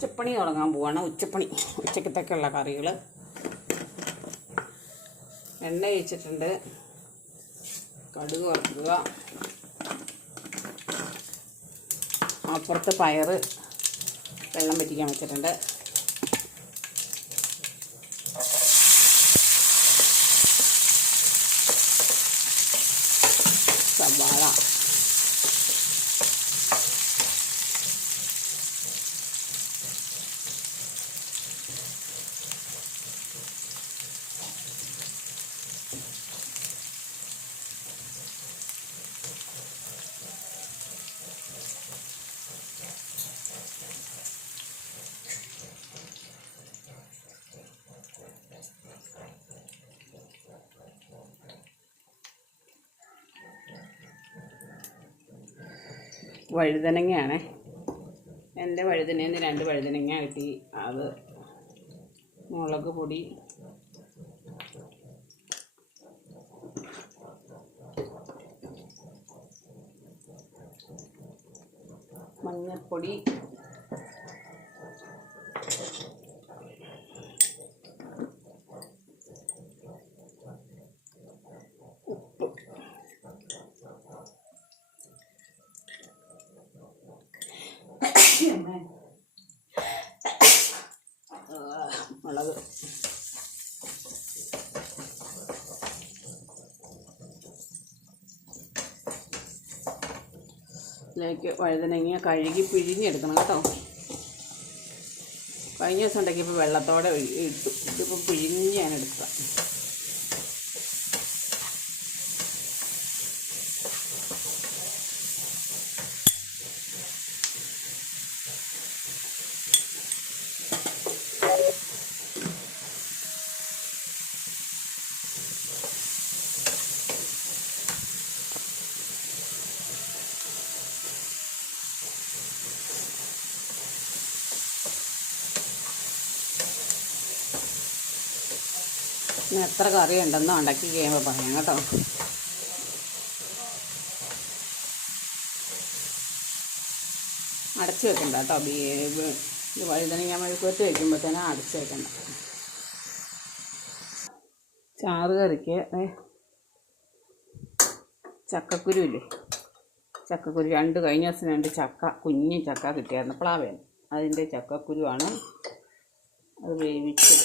ഉച്ചപ്പണി തുടങ്ങാൻ പോവാണ്. ഉച്ചപ്പണി ഉച്ചക്കത്തേക്കുള്ള കറികൾ എണ്ണ ഒഴിച്ചിട്ടുണ്ട്. കടുക് വറുക്കുക. അപ്പുറത്ത് പയർ വെള്ളം വറ്റിക്കാൻ വെച്ചിട്ടുണ്ട്. സവാള. വഴുതനങ്ങയാണ്. എന്റെ വഴുതനയിൽ നിന്ന് രണ്ട് വഴുതനങ്ങ കിട്ടി. അത് മുളക് പൊടി. മഞ്ഞൾപ്പൊടി. ഇതിലേക്ക് വഴുതനങ്ങ കഴുകി പിഴിഞ്ഞെടുക്കണം കേട്ടോ. കഴിഞ്ഞ ദിവസം ഉണ്ടാക്കിയപ്പോൾ വെള്ളത്തോടെ ഇട്ടു. ഇതിപ്പോൾ പിഴിഞ്ഞ് ഞാൻ എടുക്കുക ഇനി എത്ര കറി ഉണ്ടെന്നോ ഉണ്ടാക്കി കഴിയുമ്പോൾ പറയാം കേട്ടോ. അടച്ചു വെക്കണ്ട കേട്ടോ. ബീവ് ഇത് വഴുതനങ്ങ വയ്ക്കുമ്പോഴത്തേനും അടച്ചു വെക്കണ്ട. ചാറ് കറിക്ക് ചക്കക്കുരു ഇല്ലേ? ചക്കക്കുരു രണ്ട് കഴിഞ്ഞ ദിവസം രണ്ട് ചക്ക കുഞ്ഞു ചക്ക കിട്ടിയായിരുന്നു പ്ലാവേൻ അതിന്റെ ചക്കക്കുരുവാണ് അത് വേവിച്ചത്.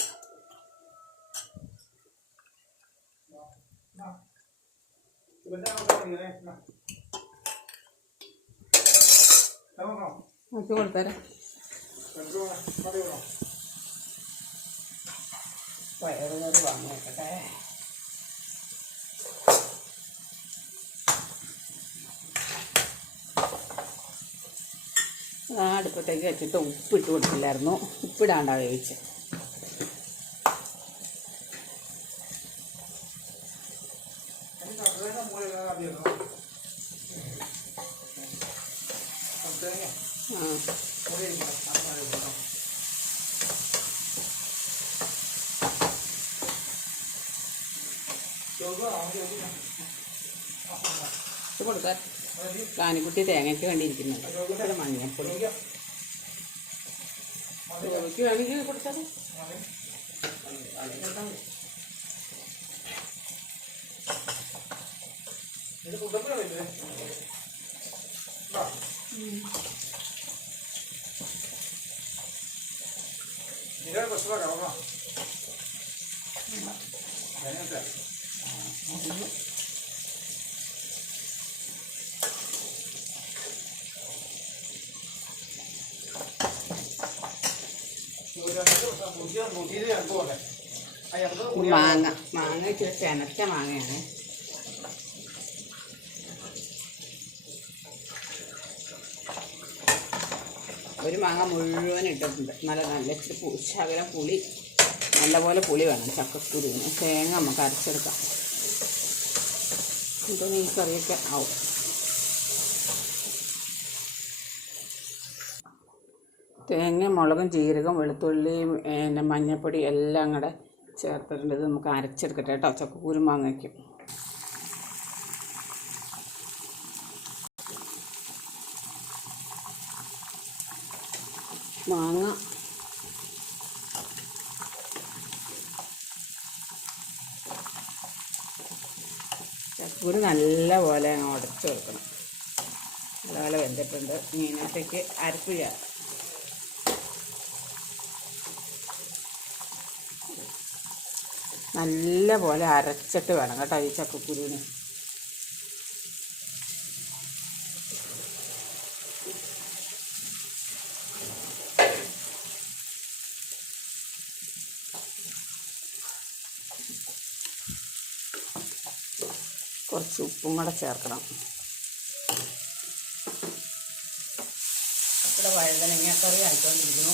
വാങ്ങിയേക്കട്ടെ ആ അടുപ്പത്തേക്ക് വെച്ചിട്ട് ഉപ്പിട്ട് കൊടുത്തില്ലായിരുന്നു. ഉപ്പിടാണ്ടാ വേവിച്ച് ആ ഇത് കൊടുക്കാൻ. കാനിക്കുട്ടി തേങ്ങയ്ക്ക് വേണ്ടി ഇരിക്കുന്നുണ്ട്. ഇവിടെ മഞ്ഞപ്പൊടി. ചോദിക്ക് വേണമെങ്കിൽ കൊടുത്താൽ മാങ്ങ. മാങ്ങ ഇച്ചിരി ചെനച്ച മാങ്ങയാണ്. ഒരു മാങ്ങ മുഴുവൻ ഇട്ടിട്ടുണ്ട്. നല്ല നല്ല ഇച്ചിരി ശകലം പുളി. നല്ലപോലെ പുളി വേണം. ചക്കക്കുരുവിന് തേങ്ങ നമുക്ക് അരച്ചെടുക്കാം. ഇതൊന്ന് ഈ കറിയൊക്കെ ആവും. തേങ്ങ മുളകും ജീരകം വെളുത്തുള്ളിയും പിന്നെ മഞ്ഞൾപ്പൊടി എല്ലാം കൂടെ ചേർത്തിട്ടുണ്ട്. ഇത് നമുക്ക് അരച്ചെടുക്കട്ടെ കേട്ടോ. ചക്കക്കൂരും മാങ്ങയ്ക്കും. മാങ്ങ ചക്കൂര് നല്ല പോലെ അങ്ങ് ഉടച്ച് വെക്കണം നല്ലപോലെ വെന്തിട്ടുണ്ട്. മീനത്തേക്ക് അരപ്പ് ചേർക്കാം നല്ല പോലെ അരച്ചിട്ട് വേണം കേട്ടോ ഈ ചക്കക്കുരുവിന്. കുറച്ച് ഉപ്പും കൂടെ ചേർക്കണം. ഇവിടെ വഴുതനങ്ങക്കറി ആയിക്കൊണ്ടിരിക്കുന്നു.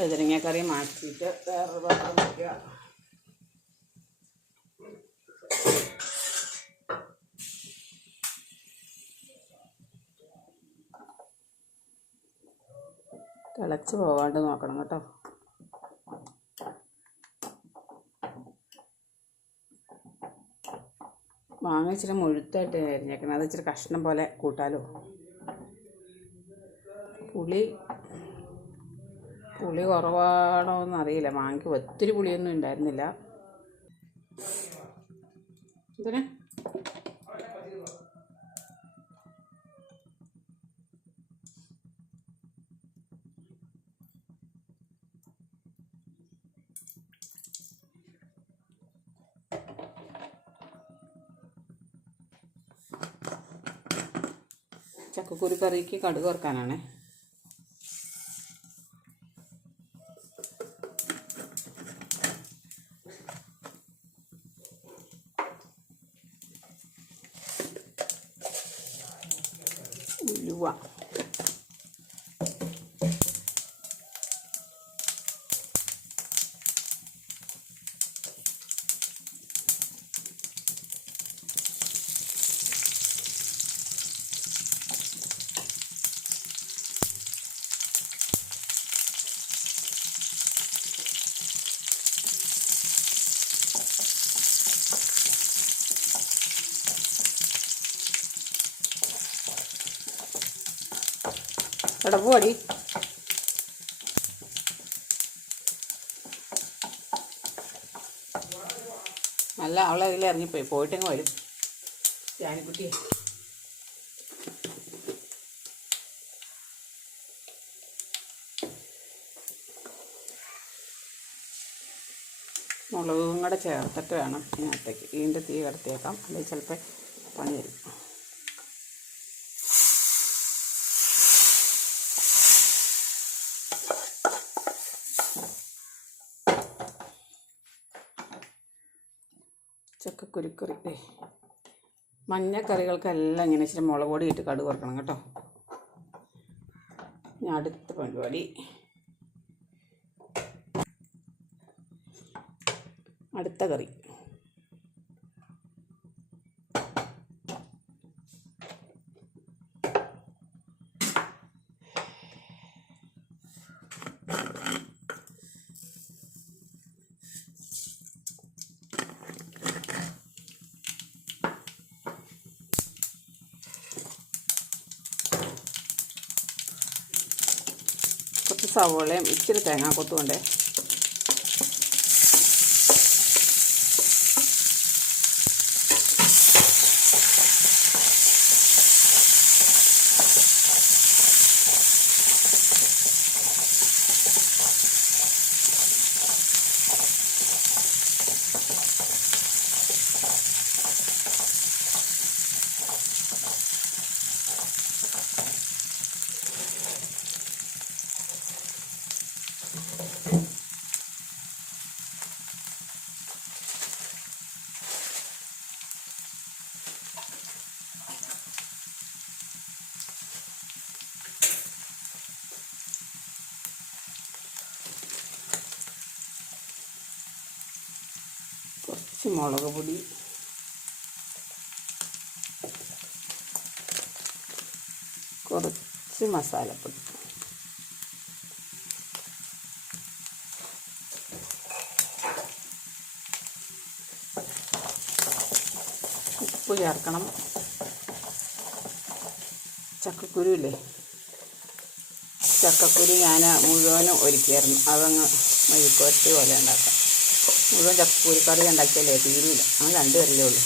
വഴുതനങ്ങക്കറി മാറ്റിയിട്ട് വേറൊരു പാത്രം വയ്ക്കുക തിളച്ച് പോവാണ്ട് നോക്കണം കേട്ടോ. മാങ്ങ ഇച്ചിരി മുഴുത്തായിട്ട് അരിഞ്ഞേക്കണം. അത് ഇച്ചിരി കഷ്ണം പോലെ കൂട്ടാലോ. പുളി പുളി കുറവാണോ എന്നറിയില്ല മാങ്ങയ്ക്ക് ഒത്തിരി പുളിയൊന്നും ഉണ്ടായിരുന്നില്ല. എന്തിനാ? ചക്കക്കുരു കടുക് വറുക്കാനാണേ. എടാ പോടി. നല്ല അവളെ അതിൽ ഇറങ്ങിപ്പോയി. പോയിട്ടങ്ങ് വരും. ജാനിക്കുട്ടി. മുളകും കൂടെ ചേർത്തിട്ട് വേണം ഇതിനകത്തേക്ക്. ഇതിന്റെ തീ കടത്തിയേക്കാം. അല്ലെങ്കിൽ ചിലപ്പോൾ പണി വരും ചക്കക്കുരുക്കറി മഞ്ഞ മഞ്ഞക്കറികൾക്കെല്ലാം ഇങ്ങനെ ഇച്ചിരി മുളക് പൊടി ഇട്ട് കടുക് കുറക്കണം കേട്ടോ. ഞാൻ അടുത്ത പരിപാടി. അടുത്ത കറി. സവോളയും ഇച്ചിരി തേങ്ങാക്കൊത്തും ഉണ്ട്. മുളക് പൊടി. കുറച്ച് മസാലപ്പൊടി. ഉപ്പ് ചേർക്കണം. ചക്കക്കുരു ഇല്ലേ? ചക്കക്കുരു ഞാൻ മുഴുവനും ഒരുക്കിയായിരുന്നു. അതങ്ങ് മെഴുക്കുവരട്ടി പോലെ ഉണ്ടാക്കാം. മുഴുവൻ ചക്കൂരിക്കറി ഉണ്ടാക്കിയല്ലേ? ഉണ്ടാക്കിയാലേ തീരില്ല. അങ്ങനെ രണ്ട് പേരല്ലേ ഉള്ളൂ.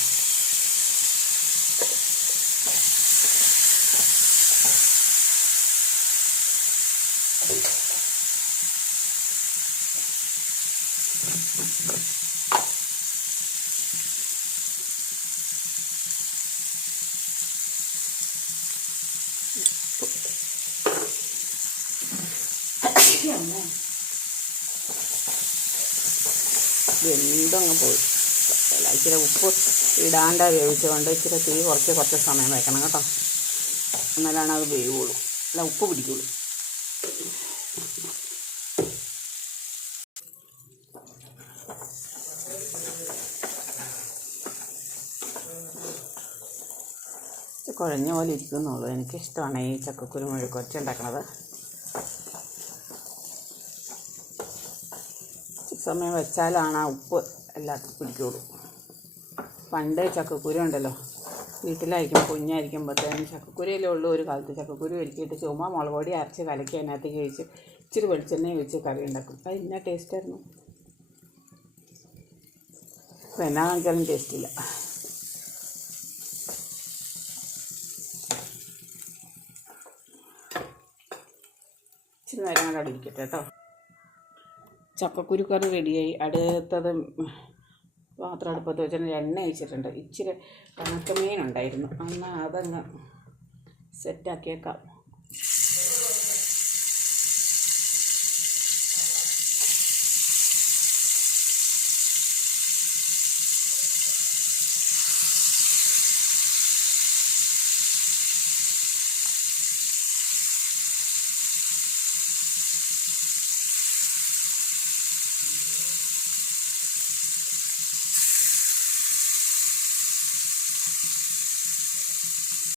വെന്തങ്ങ് പോയി. അല്ല, ഇച്ചിരി ഉപ്പ് ഇടാണ്ട വേവിച്ചുകൊണ്ട് ഇച്ചിരി തീ കുറച്ച് കുറച്ച് സമയം വെക്കണം കേട്ടോ. എന്നാലാണ് അത് വേവുള്ളൂ. അല്ല ഉപ്പ് പിടിക്കുള്ളൂ. കുഴഞ്ഞ പോലെ ഇരിക്കുന്നുള്ളൂ. എനിക്കിഷ്ടമാണ് ഈ ചക്കക്കുരു കുറച്ച് ഉണ്ടാക്കണത് സമയം വെച്ചാലാണ് ആ ഉപ്പ് എല്ലാത്തിനും പിടിക്കോളൂ പണ്ട് ചക്കക്കുരു ഉണ്ടല്ലോ. വീട്ടിലായിരിക്കും കുഞ്ഞായിരിക്കുമ്പോഴത്തേനും ചക്കക്കുരയിലേ ഉള്ളൂ. ഒരു കാലത്ത് ചക്കക്കുരു ഒരുക്കിയിട്ട് ചുമ മുളക് പൊടി അരച്ച് കലക്കി അതിനകത്തേക്ക് ഒഴിച്ച് ഇച്ചിരി വെളിച്ചെണ്ണ ഒഴിച്ച് കറി ഉണ്ടാക്കും. അത് ഇന്ന ടേസ്റ്റായിരുന്നു ഇപ്പം എന്നാ കാണിച്ചാലും ടേസ്റ്റില്ല ഇച്ചിരി നേരം കൂടെ അവിടെ ഇരിക്കട്ടെ കേട്ടോ. ചക്കക്കുരു കറി റെഡിയായി. അടുത്തത് പാത്രം അടുപ്പത്ത് വെച്ചിട്ട് എണ്ണ ഒഴിച്ചിട്ടുണ്ട്. ഇച്ചിരി കണക്കമീൻ ഉണ്ടായിരുന്നു എന്നാൽ അതങ്ങ് സെറ്റാക്കിയേക്കാം